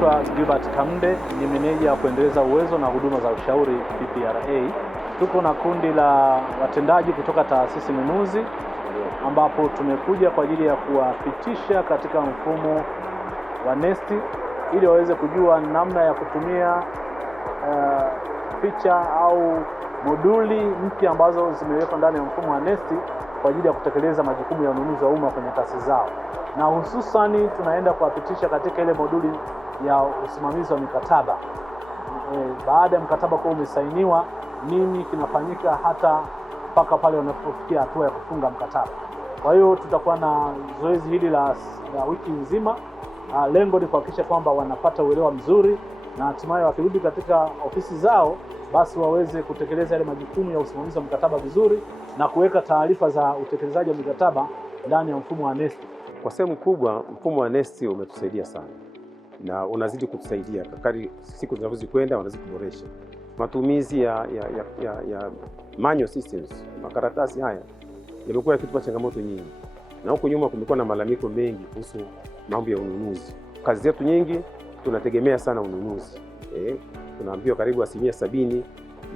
Naitwa Gilbert Kamde, ni meneja wa kuendeleza uwezo na huduma za ushauri PPRA. Tuko na kundi la watendaji kutoka taasisi nunuzi ambapo tumekuja kwa ajili ya kuwapitisha katika mfumo wa NeST ili waweze kujua namna ya kutumia feature au moduli mpya ambazo zimewekwa ndani ya mfumo wa NeST kwa ajili ya kutekeleza majukumu ya ununuzi wa umma kwenye taasisi zao, na hususani tunaenda kuwapitisha katika ile moduli ya usimamizi wa mikataba. Baada ya mkataba kuwa umesainiwa, nini kinafanyika hata mpaka pale wanapofikia hatua ya kufunga mkataba. Kwa hiyo tutakuwa na zoezi hili la wiki nzima. Lengo ni kuhakikisha kwamba wanapata uelewa mzuri na hatimaye wakirudi katika ofisi zao basi waweze kutekeleza yale majukumu ya usimamizi wa mkataba vizuri na kuweka taarifa za utekelezaji wa mikataba ndani ya mfumo wa NeST. Kwa sehemu kubwa mfumo wa NeST umetusaidia sana na unazidi kutusaidia kadri siku zinavyozi kwenda, wanazidi kuboresha matumizi ya manual systems. Makaratasi haya yamekuwa yakitupa changamoto nyingi, na huko nyuma kumekuwa na malalamiko mengi kuhusu mambo ya ununuzi. Kazi zetu nyingi tunategemea sana ununuzi. Tunaambiwa karibu 70%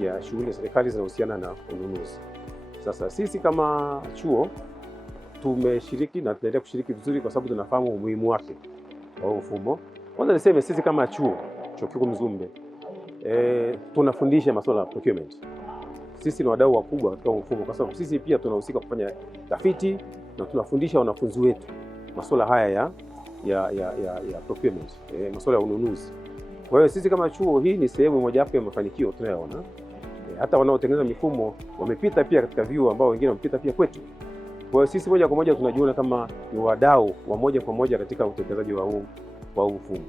ya shughuli za serikali zinahusiana na ununuzi. Sasa sisi kama chuo tumeshiriki na tunaendelea kushiriki vizuri kwa sababu tunafahamu umuhimu wake wa mfumo. Kwanza niseme sisi kama chuo Kikuu Mzumbe tunafundisha masuala ya procurement. Sisi ni wadau wakubwa katika mfumo kwa sababu sisi pia tunahusika kufanya tafiti na tunafundisha wanafunzi wetu masuala haya ya procurement, masuala ya ununuzi. Kwa hiyo sisi kama chuo, hii ni sehemu mojawapo ya mafanikio tunayoona. Hata wanaotengeneza mifumo wamepita pia katika vyuo ambao wengine wamepita pia kwetu. Kwa hiyo sisi moja kwa moja tunajiona kama ni wadau wa moja kwa moja katika utekelezaji wa huu mfumo.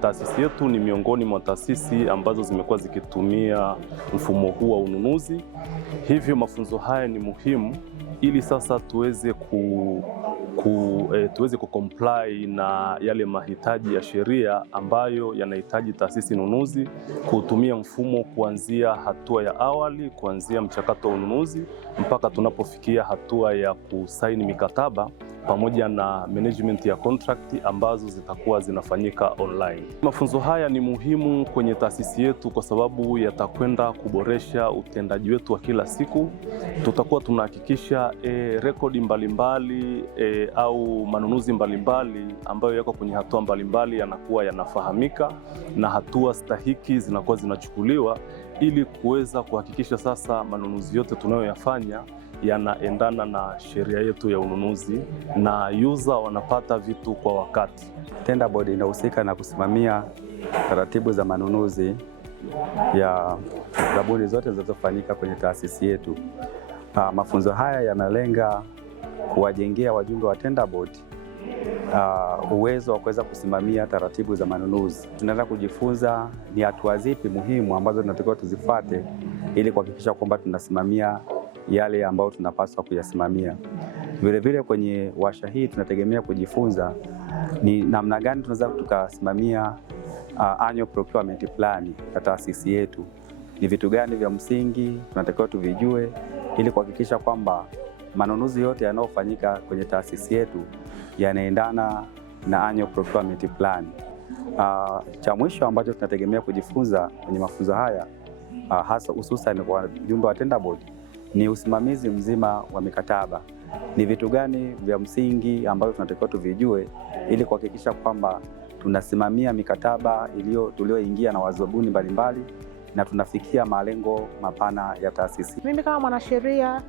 Taasisi yetu ni miongoni mwa taasisi ambazo zimekuwa zikitumia mfumo huu wa ununuzi. Hivyo mafunzo haya ni muhimu ili sasa tuweze kucomply na yale mahitaji ya sheria ambayo yanahitaji taasisi nunuzi kutumia mfumo kuanzia hatua ya awali, kuanzia mchakato wa ununuzi mpaka tunapofikia hatua ya kusaini mikataba pamoja na management ya contract ambazo zitakuwa zinafanyika online. Mafunzo haya ni muhimu kwenye taasisi yetu kwa sababu yatakwenda kuboresha utendaji wetu wa kila siku. Tutakuwa tunahakikisha rekodi mbalimbali au manunuzi mbalimbali ambayo yako kwenye hatua mbalimbali yanakuwa yanafahamika na hatua stahiki zinakuwa zinachukuliwa ili kuweza kuhakikisha sasa manunuzi yote tunayoyafanya yanaendana na sheria yetu ya ununuzi na user wanapata vitu kwa wakati. Tender Board inahusika na kusimamia taratibu za manunuzi ya zabuni zote zinazofanyika kwenye taasisi yetu. Mafunzo haya yanalenga kuwajengea wajumbe wa Tender Board uwezo wa kuweza kusimamia taratibu za manunuzi. Tunaenda kujifunza ni hatua zipi muhimu ambazo tunatakiwa tuzifuate ili kuhakikisha kwamba tunasimamia yale ambayo tunapaswa kuyasimamia. Vile kwenye warsha hii tunategemea kujifunza ni namna gani tunaweza tukasimamia annual procurement plan ya taasisi yetu. Ni vitu gani vya msingi tunatakiwa tuvijue ili kuhakikisha kwamba manunuzi yote yanayofanyika kwenye taasisi yetu yanaendana na annual procurement plan. Cha mwisho ambacho tunategemea kujifunza kwenye mafunzo haya hasa hususan kwa wajumbe wa Tender Board ni usimamizi mzima wa mikataba. Ni vitu gani vya msingi ambavyo tunatakiwa tuvijue ili kuhakikisha kwamba tunasimamia mikataba tulioingia na wazabuni mbalimbali na tunafikia malengo mapana ya taasisi. Mimi kama mwanasheria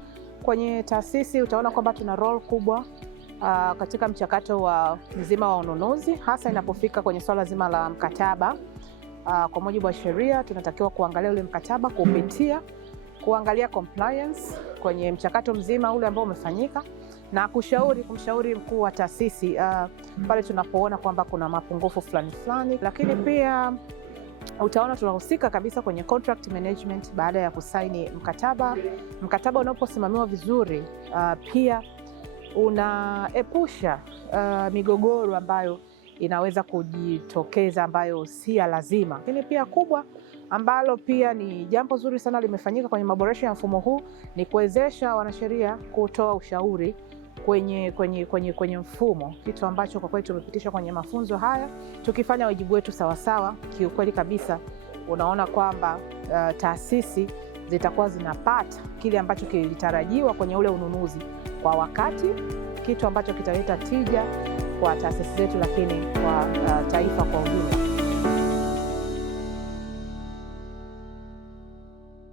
kwenye taasisi utaona kwamba tuna role kubwa katika mchakato wa mzima wa ununuzi, hasa inapofika kwenye swala zima la mkataba. Kwa mujibu wa sheria tunatakiwa kuangalia ule mkataba, kupitia, kuangalia compliance kwenye mchakato mzima ule ambao umefanyika na kumshauri mkuu wa taasisi pale tunapoona kwamba kuna mapungufu fulani. Lakini pia utaona tunahusika kabisa kwenye contract management baada ya kusaini mkataba. Mkataba unaposimamiwa vizuri pia unaepusha migogoro ambayo inaweza kujitokeza ambayo si ya lazima. Lakini pia kubwa ambalo pia ni jambo zuri sana limefanyika kwenye maboresho ya mfumo huu ni kuwezesha wanasheria kutoa ushauri kwenye mfumo, kitu ambacho kwa kweli tumepitishwa kwenye mafunzo haya. Tukifanya wajibu wetu sawasawa, kiukweli kabisa unaona kwamba taasisi zitakuwa zinapata kile ambacho kilitarajiwa kwenye ule ununuzi kwa wakati, kitu ambacho kitaleta tija kwa taasisi zetu, lakini kwa taifa kwa ujumla.